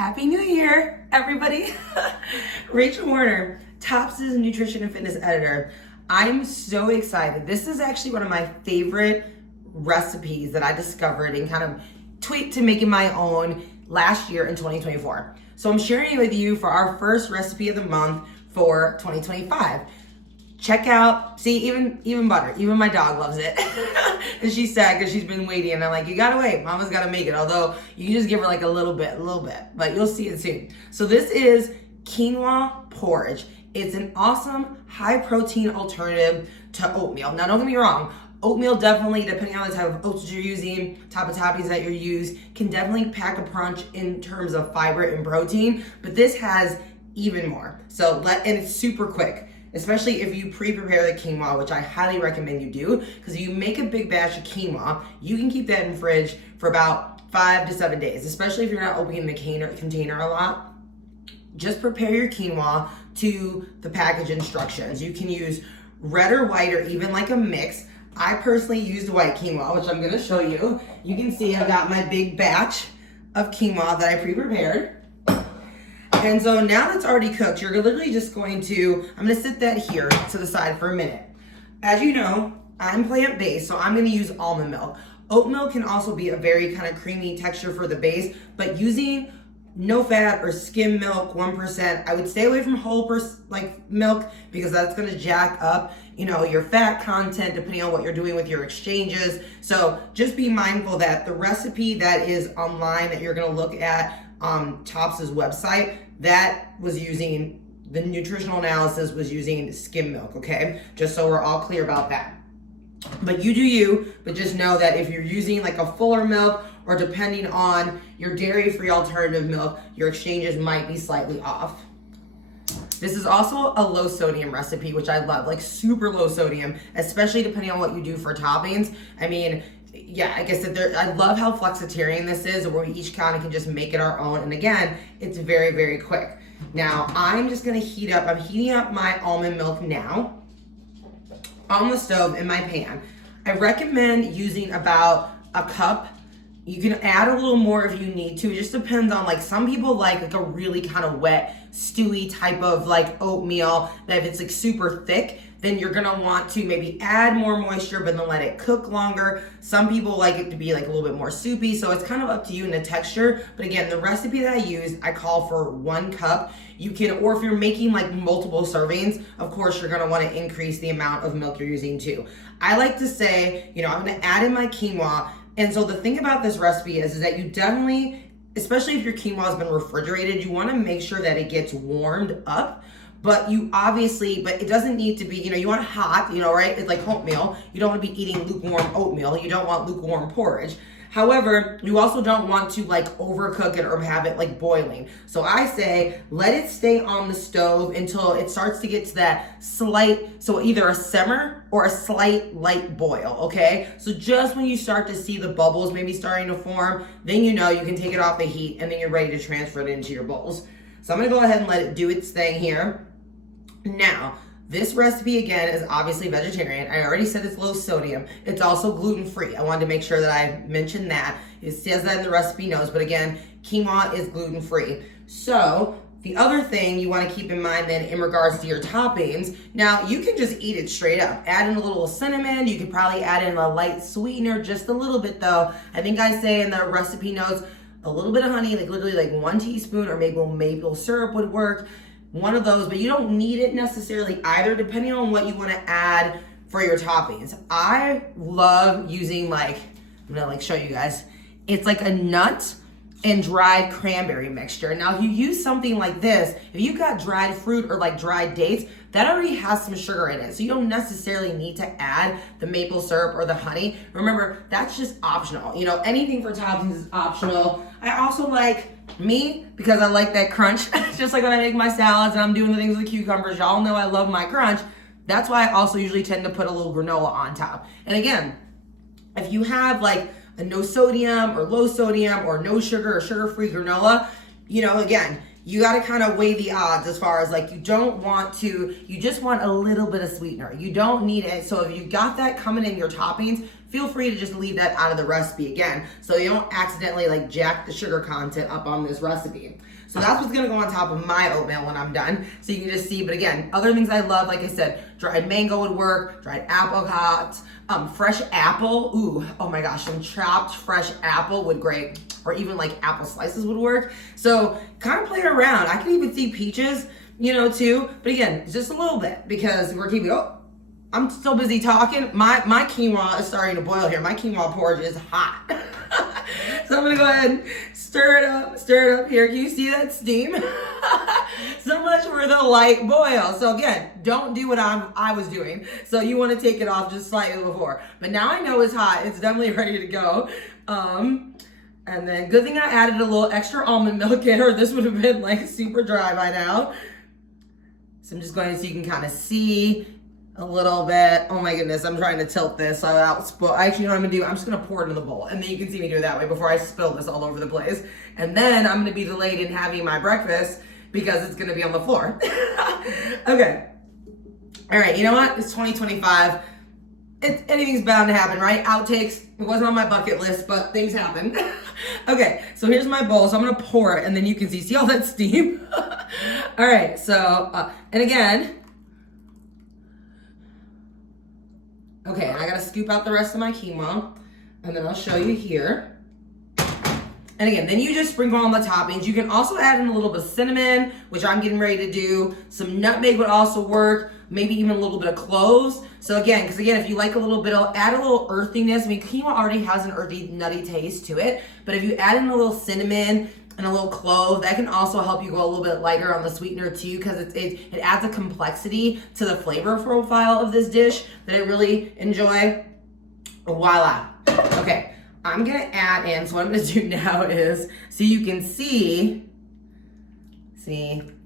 Happy New Year, everybody. Rachel Warner, Tops' nutrition and fitness editor. I'm so excited. This is actually one of my favorite recipes that I discovered and kind of tweaked to make it my own last year in 2024. So I'm sharing it with you for our first recipe of the month for 2025. Check out, see, even butter, even my dog loves it. And she's sad because she's been waiting, and I'm like, you gotta wait, mama's gotta make it. Although you can just give her like a little bit, but you'll see it soon. So this is quinoa porridge. It's an awesome high protein alternative to oatmeal. Now don't get me wrong, oatmeal definitely, depending on the type of oats you're using, type of toppings that you use, can definitely pack a punch in terms of fiber and protein, but this has even more. And it's super quick. Especially if you pre-prepare the quinoa, which I highly recommend you do, because if you make a big batch of quinoa, you can keep that in the fridge for about 5 to 7 days, especially if you're not opening the container a lot. Just prepare your quinoa to the package instructions. You can use red or white or even like a mix. I personally used white quinoa, which I'm gonna show you. You can see I've got my big batch of quinoa that I pre-prepared. And so now that's already cooked, you're literally just I'm gonna sit that here to the side for a minute. As you know, I'm plant-based, so I'm gonna use almond milk. Oat milk can also be a very kind of creamy texture for the base, but using no fat or skim milk, 1%, I would stay away from whole milk because that's gonna jack up, your fat content depending on what you're doing with your exchanges. So just be mindful that the recipe that is online that you're gonna look at on Tops' website, that was using, the nutritional analysis was using skim milk, okay? Just so we're all clear about that. But you do you, but just know that if you're using like a fuller milk or depending on your dairy-free alternative milk, your exchanges might be slightly off. This is also a low sodium recipe, which I love, like super low sodium, especially depending on what you do for toppings. I mean, yeah, I guess I love how flexitarian this is, where we each kind of can just make it our own. And again, it's very, very quick. Now, I'm just gonna I'm heating up my almond milk now on the stove in my pan. I recommend using about a cup. You can add a little more if you need to. It just depends on, like, some people like a really kind of wet, stewy type of like oatmeal that if it's like super thick, then you're gonna want to maybe add more moisture, but then let it cook longer. Some people like it to be like a little bit more soupy, so it's kind of up to you in the texture. But again, the recipe that I use, I call for 1 cup. You can, or if you're making like multiple servings, of course you're gonna wanna increase the amount of milk you're using too. I like to say, I'm gonna add in my quinoa. And so the thing about this recipe is that you definitely, especially if your quinoa has been refrigerated, you wanna make sure that it gets warmed up. But it doesn't need to be, you want it hot, right? It's like oatmeal. You don't want to be eating lukewarm oatmeal. You don't want lukewarm porridge. However, you also don't want to like overcook it or have it like boiling. So I say, let it stay on the stove until it starts to get to that so either a simmer or a slight light boil, okay? So just when you start to see the bubbles maybe starting to form, then you can take it off the heat and then you're ready to transfer it into your bowls. So I'm gonna go ahead and let it do its thing here. Now, this recipe again is obviously vegetarian. I already said it's low sodium. It's also gluten-free. I wanted to make sure that I mentioned that. It says that in the recipe notes, but again, quinoa is gluten-free. So the other thing you want to keep in mind then in regards to your toppings, now you can just eat it straight up. Add in a little cinnamon. You could probably add in a light sweetener, just a little bit though. I think I say in the recipe notes, a little bit of honey, like literally like 1 teaspoon, or maybe maple syrup would work. One of those, but you don't need it necessarily either, depending on what you want to add for your toppings. I love using I'm gonna show you guys. It's like a nut and dried cranberry mixture. Now, if you use something like this, if you've got dried fruit or like dried dates, that already has some sugar in it. So you don't necessarily need to add the maple syrup or the honey. Remember, that's just optional. Anything for toppings is optional. I also because I like that crunch, just like when I make my salads and I'm doing the things with the cucumbers, y'all know I love my crunch. That's why I also usually tend to put a little granola on top. And again, if you have like a no sodium or low sodium or no sugar or sugar-free granola, again, you got to kind of weigh the odds as far as you just want a little bit of sweetener. You don't need it. So if you got that coming in your toppings, feel free to just leave that out of the recipe again, so you don't accidentally like jack the sugar content up on this recipe. So that's what's gonna go on top of my oatmeal when I'm done. So you can just see, but again, other things I love, like I said, dried mango would work, dried apricots, fresh apple. Ooh, oh my gosh, some chopped fresh apple would great, or even like apple slices would work. So kind of play around. I can even see peaches, you know, too. But again, just a little bit because we're keeping, I'm still busy talking. My quinoa is starting to boil here. My quinoa porridge is hot. So I'm gonna go ahead and stir it up here. Can you see that steam? So much for the light boil. So again, don't do what I was doing. So you wanna take it off just slightly before. But now I know it's hot. It's definitely ready to go. And then good thing I added a little extra almond milk in, or this would have been like super dry by now. So I'm just going so you can kind of see a little bit. Oh my goodness, I'm trying to tilt this so actually, you know what I'm gonna do? I'm just gonna pour it in the bowl, and then you can see me do it that way before I spill this all over the place. And then I'm gonna be delayed in having my breakfast because it's gonna be on the floor. Okay. All right, you know what? It's 2025. Anything's bound to happen, right? Outtakes. It wasn't on my bucket list, but things happen. Okay, so here's my bowl. So I'm gonna pour it, and then you can see all that steam? All right, so, and again, okay, and I gotta scoop out the rest of my quinoa, and then I'll show you here. And again, then you just sprinkle on the toppings. You can also add in a little bit of cinnamon, which I'm getting ready to do. Some nutmeg would also work, maybe even a little bit of cloves. So again, because again, if you like a little bit of, add a little earthiness. I mean, quinoa already has an earthy, nutty taste to it, but if you add in a little cinnamon and a little clove, that can also help you go a little bit lighter on the sweetener too, because it adds a complexity to the flavor profile of this dish that I really enjoy. Voila. Okay, I'm gonna add in, so what I'm gonna do now is, so you can see,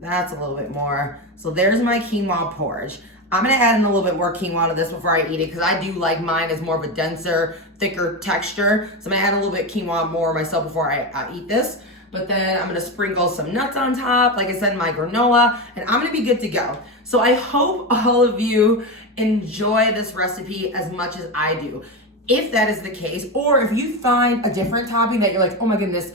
that's a little bit more. So there's my quinoa porridge. I'm gonna add in a little bit more quinoa to this before I eat it, because I do like mine as more of a denser, thicker texture. So I'm gonna add a little bit of quinoa more myself before I eat this. But then I'm gonna sprinkle some nuts on top, like I said, my granola, and I'm gonna be good to go. So I hope all of you enjoy this recipe as much as I do. If that is the case, or if you find a different topping that you're like, oh my goodness,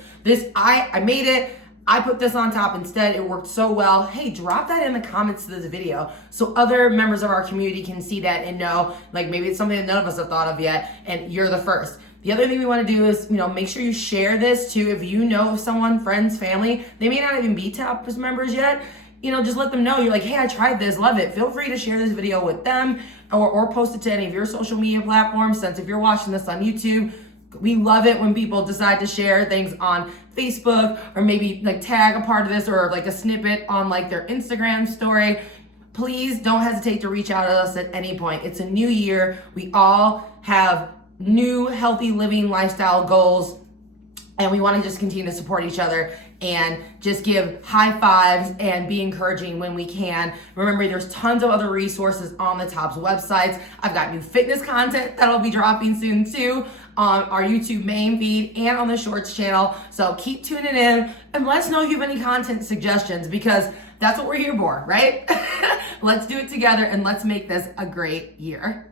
I made it, I put this on top instead, it worked so well, hey, drop that in the comments to this video so other members of our community can see that and know, like maybe it's something that none of us have thought of yet, and you're the first. The other thing we want to do is, make sure you share this too. If you know someone, friends, family, they may not even be Toppings members yet, just let them know. You're like, hey, I tried this, love it. Feel free to share this video with them or post it to any of your social media platforms, since if you're watching this on YouTube, we love it when people decide to share things on Facebook, or maybe like tag a part of this or like a snippet on like their Instagram story. Please don't hesitate to reach out to us at any point. It's a new year. We all have new healthy living lifestyle goals, and we want to just continue to support each other and just give high fives and be encouraging when we can. Remember, there's tons of other resources on the Tops websites. I've got new fitness content that'll be dropping soon too on our YouTube main feed and on the Shorts channel. So keep tuning in and let us know if you have any content suggestions, because that's what we're here for, right? Let's do it together and let's make this a great year.